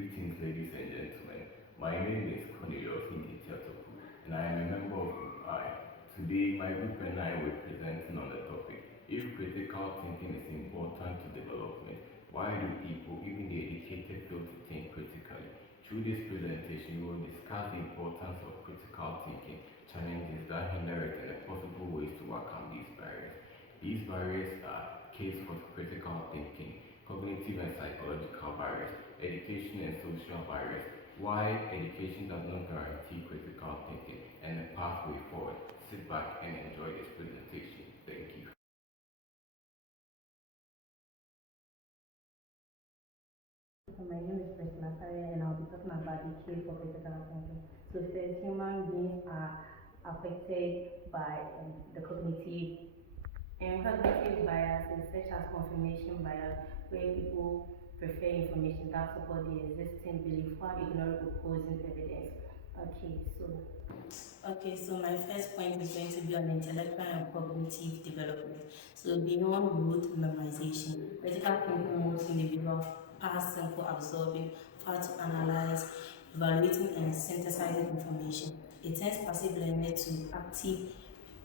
Greetings, ladies and gentlemen. My name is Cornelius Nkitiatopu, and I am a member of Group I. Today, my group and I will be presenting on the topic, if critical thinking is important to development, why do people, even the educated, fail to think critically? Through this presentation, we will discuss the importance of critical thinking, challenges that hinder it, and the possible ways to overcome these barriers. These barriers are case for critical thinking, cognitive and psychological barriers, education and social barriers, why education does not guarantee critical thinking, and the pathway forward. Sit back and enjoy this presentation. Thank you. So my name is Priscilla Saria and I'll be talking about the case for critical thinking. So since human beings are affected by the cognitive and cognitive biases such as confirmation bias, where people prefer information that support the existing belief while ignoring opposing evidence. Okay, so my first point is going to be on intellectual and cognitive development. So beyond rote memorization, critical thinking moves individuals past simple absorbing, far to analyze, evaluating, and synthesizing information. It turns passive learning to active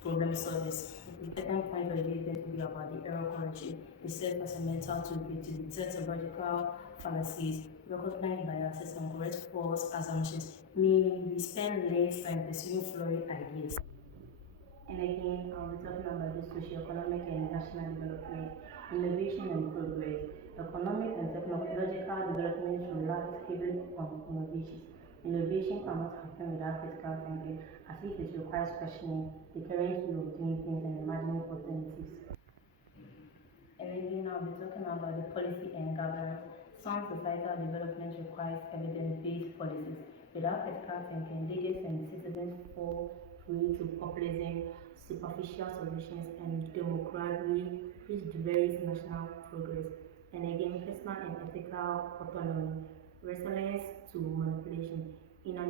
problem solvers. The second point of view is going to be about the error correction. It serves as a mental toolkit to detect logical fallacies, recognize biases, and correct false assumptions, meaning we spend less time pursuing flawed ideas. And again, I'll be talking about the socio-economic and national development, innovation and progress. Economic and technological development relies heavily on innovation. Innovation cannot happen without critical thinking, as if it requires questioning the current way of doing things and imagining alternatives. And again, I'll be talking about the policy and governance. Sound societal development requires evidence-based policies. Without critical thinking, leaders and citizens fall prey to populism, superficial solutions, and democracy, which derails national progress. And again, personal and ethical autonomy, resilience to manipulation. In an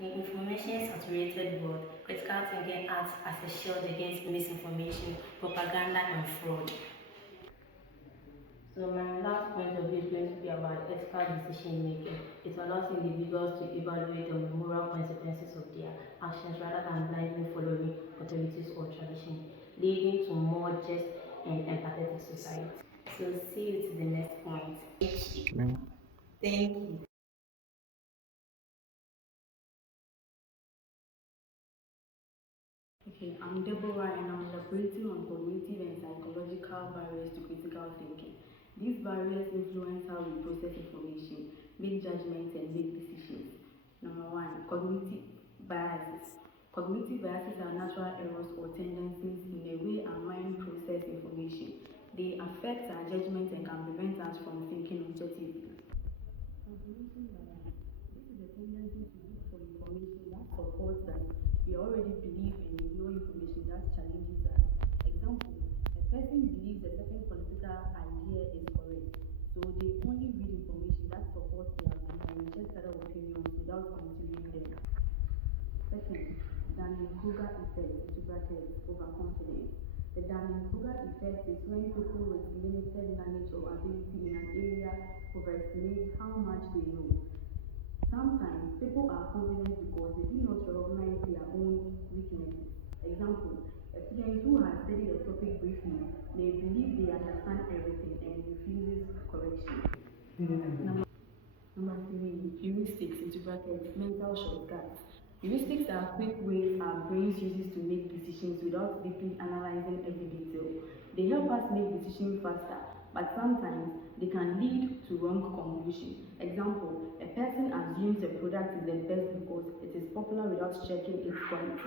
information-saturated world, critical thinking acts as a shield against misinformation, propaganda, and fraud. So my last point of view is going to be about ethical decision making. It allows individuals to evaluate the moral consequences of their actions rather than blindly following authorities or tradition, leading to more just and empathetic society. So see you to the next point. Thank you. Okay, I'm Deborah and I'm elaborating on cognitive and psychological barriers to critical thinking. These barriers influence how we process information, make judgments, and make decisions. Number one, cognitive biases. Cognitive biases are natural errors or tendencies in the way our mind process information. They affect our judgment and can prevent us from thinking objectively. Confirmation bias. This is a tendency to look for information that supports us. We already believe and ignore information that challenges us. Example, a person believes a certain political idea is correct, so they only read information that supports their view and reject other opinions without considering them. Second, Dunning-Kruger effect, into brackets, overconfidence. The Dunning-Kruger effect is when people with limited knowledge or ability in an area overestimate how much they know. Sometimes people are confident because they do not recognize their own weaknesses. Example, a student who has studied a topic briefly may believe they understand everything and refuses correction. Number three, heuristics, into brackets, mental shortcuts. Heuristics are quick ways our brains uses to make decisions without deeply analyzing every detail. They help us make decisions faster, but sometimes they can lead to wrong conclusions. Example, a person assumes a product is the best because it is popular without checking its quality.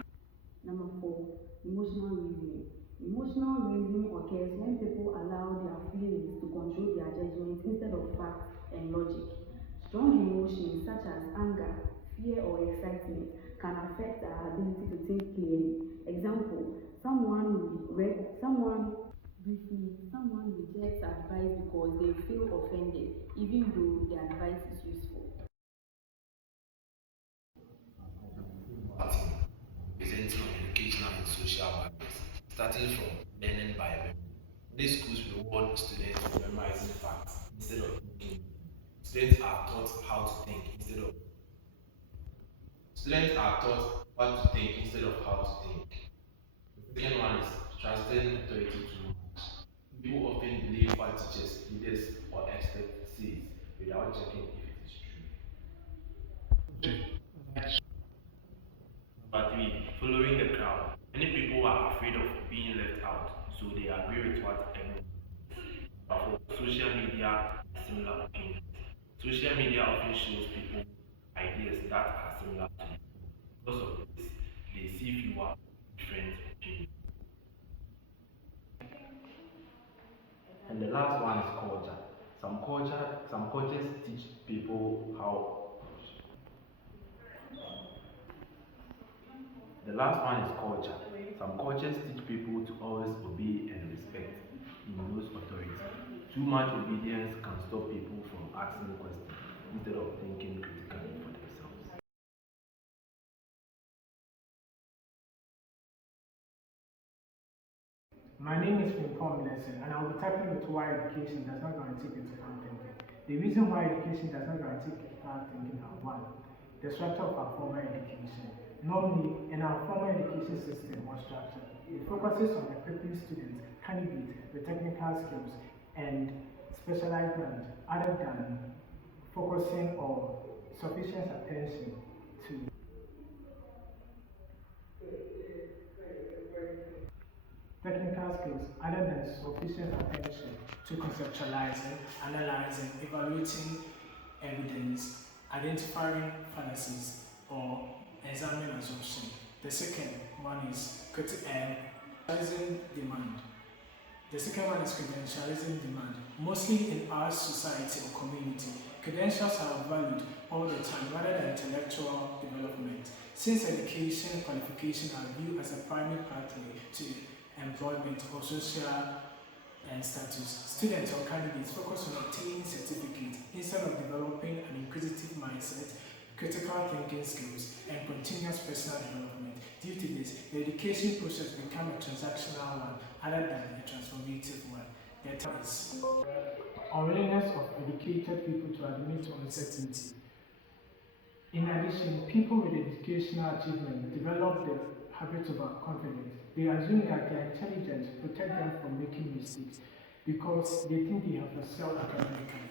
Number four, emotional reasoning. Emotional reasoning occurs when people allow their feelings to control their judgments instead of facts and logic. Strong emotions such as anger, fear, or excitement can affect our ability to think clearly. Example, someone rejects advice because they feel offended, even though the advice is useful. Presenting on educational and social barriers, starting from learning by memory. These schools reward students for memorizing facts instead of thinking Students are taught how to think instead of students are taught what to think instead of how to think. The second one is trusting authority too much. People often believe what teachers, leaders, or experts say without checking if it is true. Number three, following the crowd. Many people are afraid of being left out, so they agree with what everyone. But for social media, similar opinions. Social media often shows people ideas that are similar to them. Because of this, they see fewer different opinions. And the last one is culture. Some cultures teach people how. The last one is culture. Some cultures teach people to always obey and respect those authority. Too much obedience can stop people from asking questions instead of thinking critically for themselves. My name is Pimpom Nelson, and I'll be tackling with why education does not guarantee critical thinking. The reason why education does not guarantee critical thinking are: one, the structure of our formal education. Normally, in our formal education system or structure, it focuses on equipping students, candidates with technical skills and specialized knowledge, other than focusing or sufficient attention to technical skills other than sufficient attention to conceptualizing, analyzing, evaluating evidence, identifying fallacies, or examining assumption. The second one is credentializing demand. The second one is credentializing demand. Mostly in our society or community, credentials are valued all the time rather than intellectual development. Since education qualifications are viewed as a primary pathway to employment or social status, students or candidates focus on obtaining certificates instead of developing an inquisitive mindset, critical thinking skills, and continuous personal development. Due to this, the education process becomes a transactional one other than a transformative one. The third is unwillingness of educated people to admit to uncertainty. In addition, people with educational achievement develop the habit of confidence. They assume that their intelligence protects them from making mistakes because they think they have excelled academically.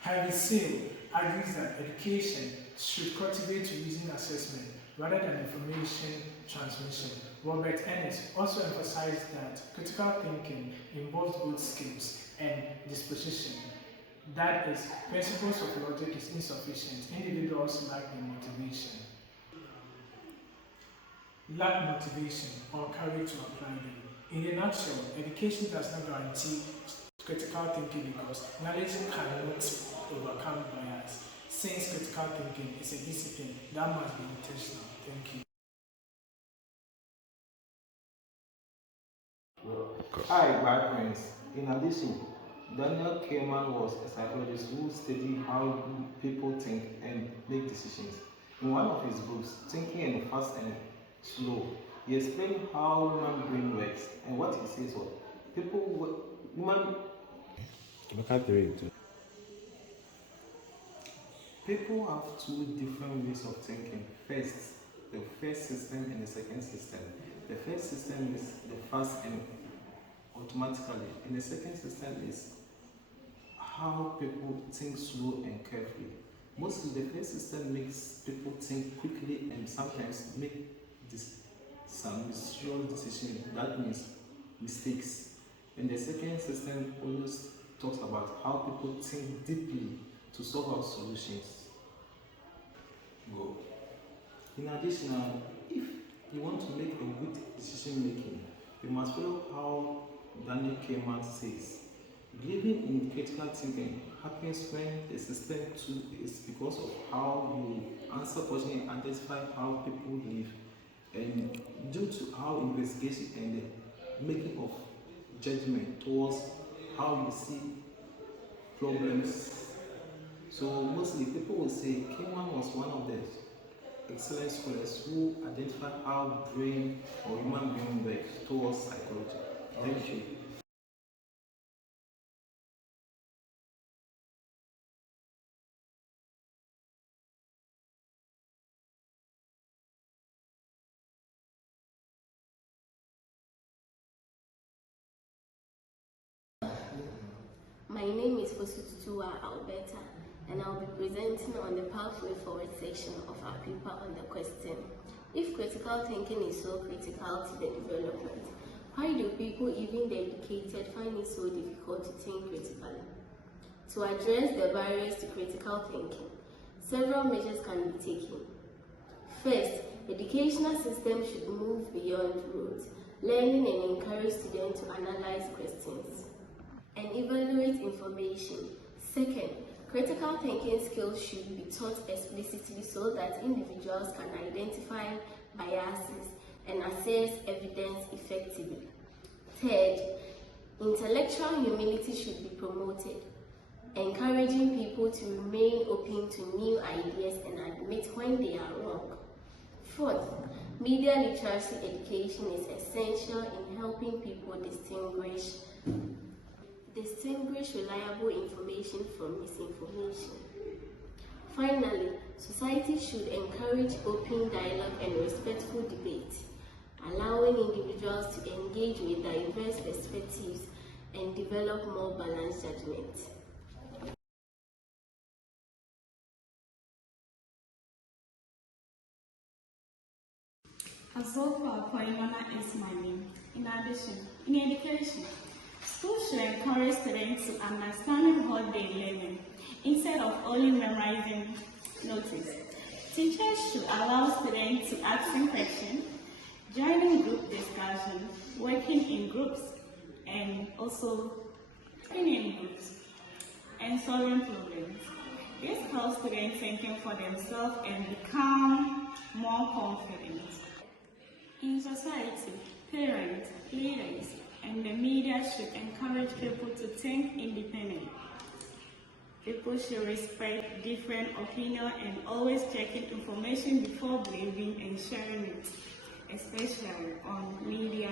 Harvey Sale argues that education should cultivate reason assessment rather than information transmission. Robert Ennis also emphasized that critical thinking involves both skills and disposition. That is, principles of logic is insufficient. Individuals lack the motivation. Lack motivation or courage to apply them. In a nutshell, education does not guarantee critical thinking because knowledge cannot overcome bias. Since critical thinking is a discipline that must be intentional. Thank you. Hi, my friends. In addition, Daniel Kahneman was a psychologist who studied how people think and make decisions. In one of his books, Thinking and Fast and Slow, he explained how human brain works, and what he says was people have two different ways of thinking. First, the first system and the second system. The first system is the fast and automatically, and the second system is how people think slow and carefully. Mostly, the first system makes people think quickly and sometimes make some misuse decisions. That means mistakes. And the second system always talks about how people think deeply to solve out solutions. Go. In addition, if you want to make a good decision making, you must follow how Daniel Kahneman says. Believing in critical thinking happens when the system too is because of how you answer questions and identify how people live, and due to how investigation and the making of judgment towards how you see problems. So mostly people will say Kahneman was one of the excellent scholars who identified how brain or human being works towards psychology. Thank you. My name is Fosututua Alberta, and I'll be presenting on the Pathway Forward section of our paper on the question, if critical thinking is so critical to the development, why do people, even the educated, find it so difficult to think critically? To address the barriers to critical thinking, several measures can be taken. First, educational system should move beyond rote, learning and encourage students to analyze questions and evaluate information. Second, critical thinking skills should be taught explicitly so that individuals can identify biases and assess evidence effectively. Third, intellectual humility should be promoted, encouraging people to remain open to new ideas and admit when they are wrong. Fourth, media literacy education is essential in helping people distinguish reliable information from misinformation. Finally, society should encourage open dialogue and respectful debate, allowing individuals to engage with diverse perspectives and develop more balanced judgment. Azoka Koimana is my name. In addition, in education, schools should encourage students to understand what they're learning instead of only memorizing notice. Teachers should allow students to ask questions, joining group discussions, working in groups, and also in groups and solving problems. This helps students thinking for themselves and become more confident. In society, parents, leaders, and the media should encourage people to think independently. People should respect different opinions and always checking information before believing and sharing it, especially on media.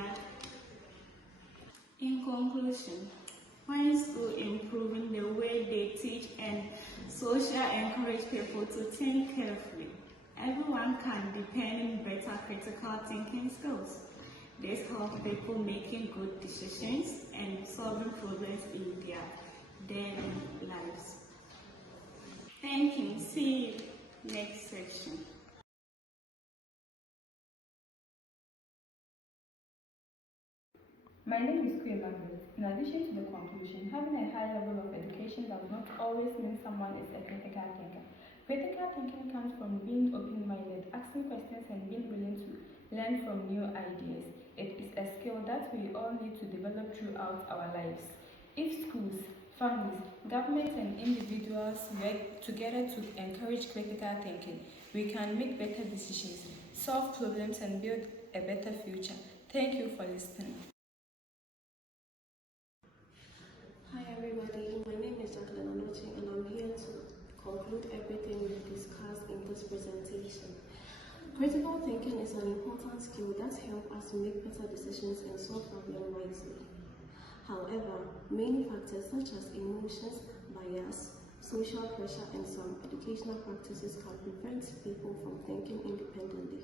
In conclusion, find school improving the way they teach and social encourage people to think carefully. Everyone can depend on better critical thinking skills. This helps people making good decisions and solving problems in their daily lives. Thank you. See you next section. My name is Queen Margaret. In addition to the conclusion, having a high level of education does not always mean someone is a critical thinker. Critical thinking comes from being open-minded, asking questions and being willing to learn from new ideas. It is a skill that we all need to develop throughout our lives. If schools, families, governments and individuals work together to encourage critical thinking, we can make better decisions, solve problems and build a better future. Thank you for listening. Hi everybody, my name is Jacqueline Anochi and I'm here to conclude everything we've discussed in this presentation. Critical thinking is an important skill that helps us make better decisions and solve problems wisely. However, many factors such as emotions, bias, social pressure, and some educational practices can prevent people from thinking independently.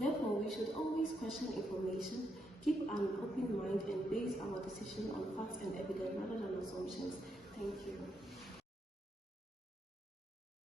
Therefore, we should always question information, keep an open mind, and base our decision on facts and evidence rather than assumptions.